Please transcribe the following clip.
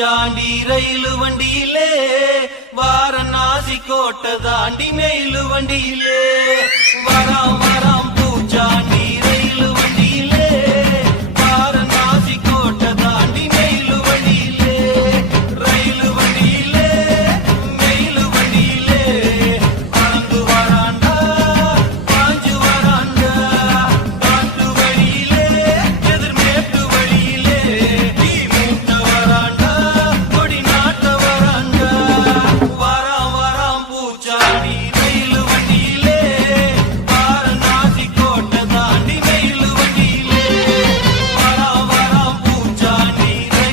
பூச்சாண்டி ரயிலு வண்டியிலே வாரணாசி கோட்டை தாண்டி மெயிலு வண்டியிலே வராம் வராம் பூச்சாண்டி